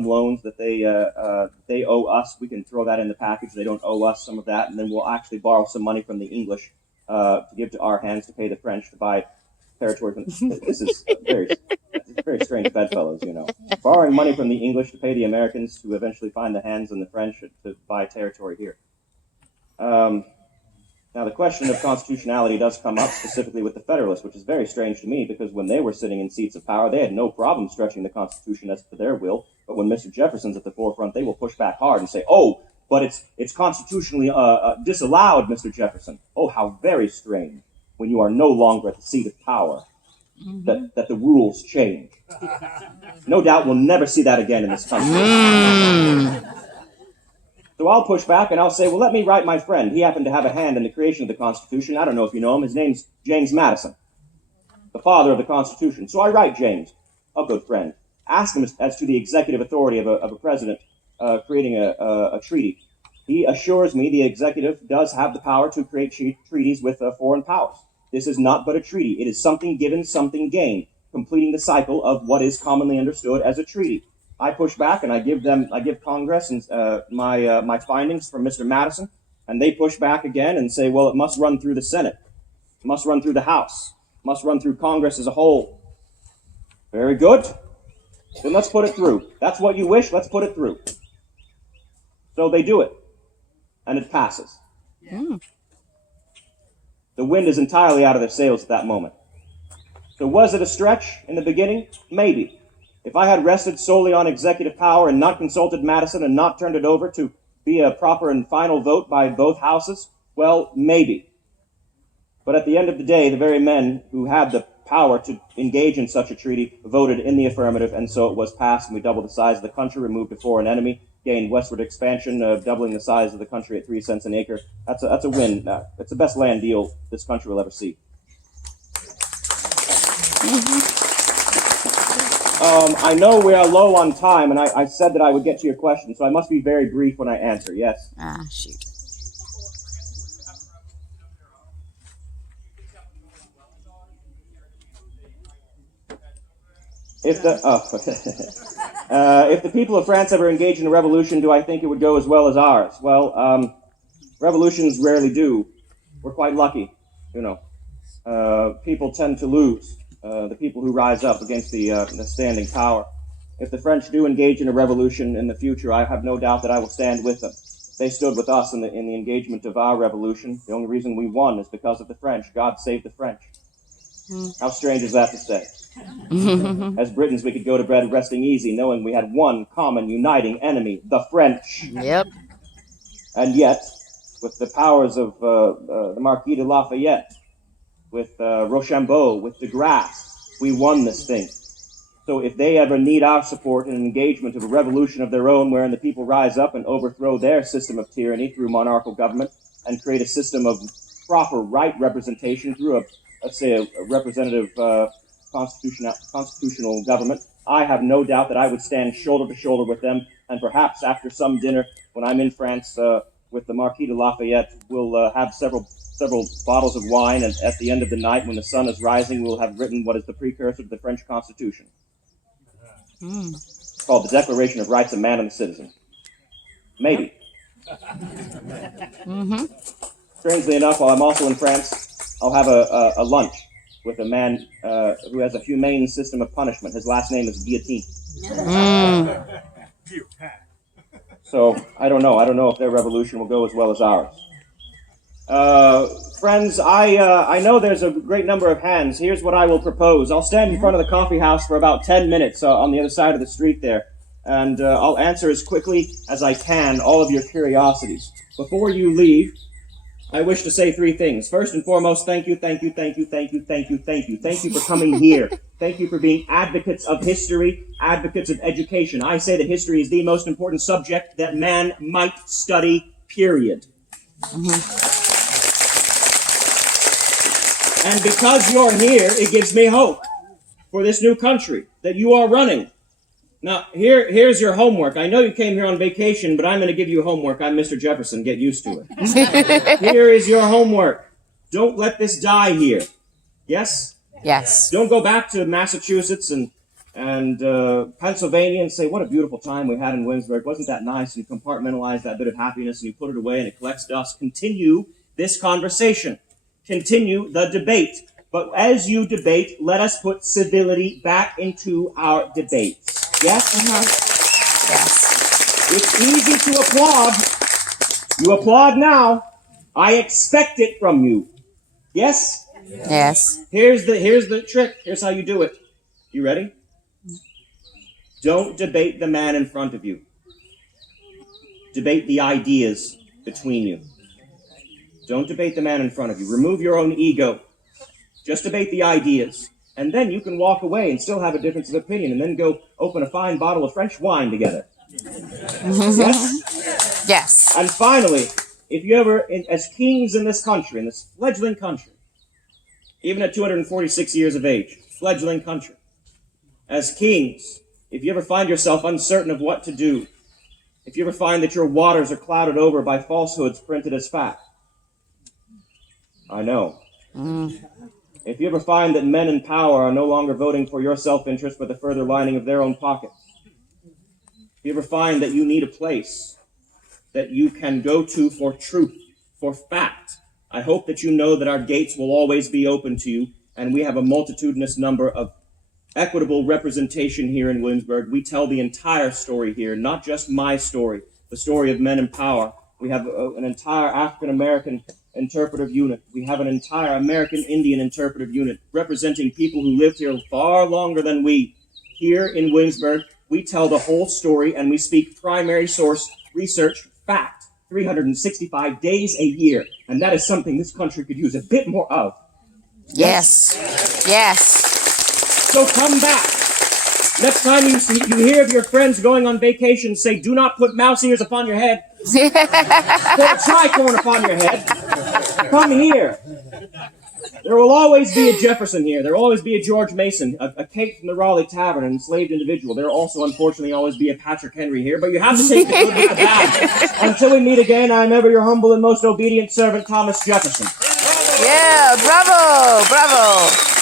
some loans that they owe us. We can throw that in the package. They don't owe us some of that, and then we'll actually borrow some money from the English to give to our hands to pay the French to buy territory from. This is very strange bedfellows, you know. Borrowing money from the English to pay the Americans to eventually find the hands in the French to buy territory here. Now, the question of constitutionality does come up specifically with the Federalists, which is very strange to me because when they were sitting in seats of power, they had no problem stretching the Constitution as to their will. But when Mr. Jefferson's at the forefront, they will push back hard and say, oh, but it's constitutionally disallowed, Mr. Jefferson. Oh, how very strange when you are no longer at the seat of power that the rules change. No doubt we'll never see that again in this country. So I'll push back and I'll say, well, let me write my friend. He happened to have a hand in the creation of the Constitution. I don't know if you know him. His name's James Madison, the father of the Constitution. So I write James, a good friend. Ask him as to the executive authority of a president creating a treaty. He assures me the executive does have the power to create treaties with foreign powers. This is not but a treaty. It is something given, something gained, completing the cycle of what is commonly understood as a treaty. I push back and I give Congress and my findings from Mr. Madison, and they push back again and say, well, it must run through the Senate, it must run through the House, it must run through Congress as a whole. Very good. Then let's put it through. That's what you wish. Let's put it through. So they do it, and it passes. Yeah. The wind is entirely out of their sails at that moment. So was it a stretch in the beginning? Maybe. If I had rested solely on executive power and not consulted Madison and not turned it over to be a proper and final vote by both houses, well, maybe. But at the end of the day, the very men who had the power to engage in such a treaty voted in the affirmative, and so it was passed, and we doubled the size of the country, removed a foreign enemy, gained westward expansion, doubling the size of the country at 3 cents an acre. That's a win. It's the best land deal this country will ever see. I know we are low on time, and I said that I would get to your question, so I must be very brief when I answer. Yes? Shoot. If the people of France ever engaged in a revolution, do I think it would go as well as ours? Well, revolutions rarely do. We're quite lucky, you know. People tend to lose. The people who rise up against the standing power. If the French do engage in a revolution in the future, I have no doubt that I will stand with them. They stood with us in the engagement of our revolution. The only reason we won is because of the French. God save the French. How strange is that to say? As Britons, we could go to bed resting easy, knowing we had one common uniting enemy, the French. Yep. And yet, with the powers of the Marquis de Lafayette, with Rochambeau, with de Grasse, we won this thing. So if they ever need our support in an engagement of a revolution of their own wherein the people rise up and overthrow their system of tyranny through monarchical government and create a system of proper right representation through a representative constitutional government, I have no doubt that I would stand shoulder to shoulder with them, and perhaps after some dinner when I'm in France with the Marquis de Lafayette, we'll have several bottles of wine, and at the end of the night, when the sun is rising, we'll have written what is the precursor to the French Constitution. It's called the Declaration of Rights of Man and the Citizen. Maybe. Strangely enough, while I'm also in France, I'll have a lunch with a man who has a humane system of punishment. His last name is Guillotine. So I don't know if their revolution will go as well as ours. Friends, I know there's a great number of hands. Here's what I will propose. I'll stand in front of the coffee house for about 10 minutes on the other side of the street there, and I'll answer as quickly as I can all of your curiosities. Before you leave, I wish to say 3 things. First and foremost, thank you for coming here. Thank you for being advocates of history, advocates of education. I say that history is the most important subject that man might study, period. And because you're here, it gives me hope for this new country that you are running. Now, here's your homework. I know you came here on vacation, but I'm going to give you homework. I'm Mr. Jefferson. Get used to it. Here is your homework. Don't let this die here. Yes? Yes. Don't go back to Massachusetts and and Pennsylvanians say, what a beautiful time we had in Williamsburg. Wasn't that nice? And you compartmentalize that bit of happiness and you put it away and it collects dust. Continue this conversation. Continue the debate. But as you debate, let us put civility back into our debates. Yes? Yes. It's easy to applaud. You applaud now. I expect it from you. Yes? Yes. Here's the trick. Here's how you do it. You ready? Don't debate the man in front of you. Debate the ideas between you. Don't debate the man in front of you. Remove your own ego. Just debate the ideas. And then you can walk away and still have a difference of opinion and then go open a fine bottle of French wine together. Yes? Yes. And finally, if you ever, as kings in this country, in this fledgling country, even at 246 years of age, fledgling country, as kings, if you ever find yourself uncertain of what to do, if you ever find that your waters are clouded over by falsehoods printed as fact, I know. If you ever find that men in power are no longer voting for your self-interest but the further lining of their own pockets, if you ever find that you need a place that you can go to for truth, for fact, I hope that you know that our gates will always be open to you, and we have a multitudinous number of equitable representation here in Williamsburg. We tell the entire story here, not just my story, the story of men in power. We have an entire African-American interpretive unit. We have an entire American Indian interpretive unit representing people who lived here far longer than we. Here in Williamsburg, we tell the whole story and we speak primary source, research, fact, 365 days a year. And that is something this country could use a bit more of. Yes. Yes. So come back. Next time you hear of your friends going on vacation, say, do not put mouse ears upon your head. Put a tricorn upon your head. Come here. There will always be a Jefferson here. There will always be a George Mason, a Kate from the Raleigh Tavern, an enslaved individual. There will also, unfortunately, always be a Patrick Henry here, but you have to take the good with the bad. Until we meet again, I am ever your humble and most obedient servant, Thomas Jefferson. Yeah, bravo, bravo.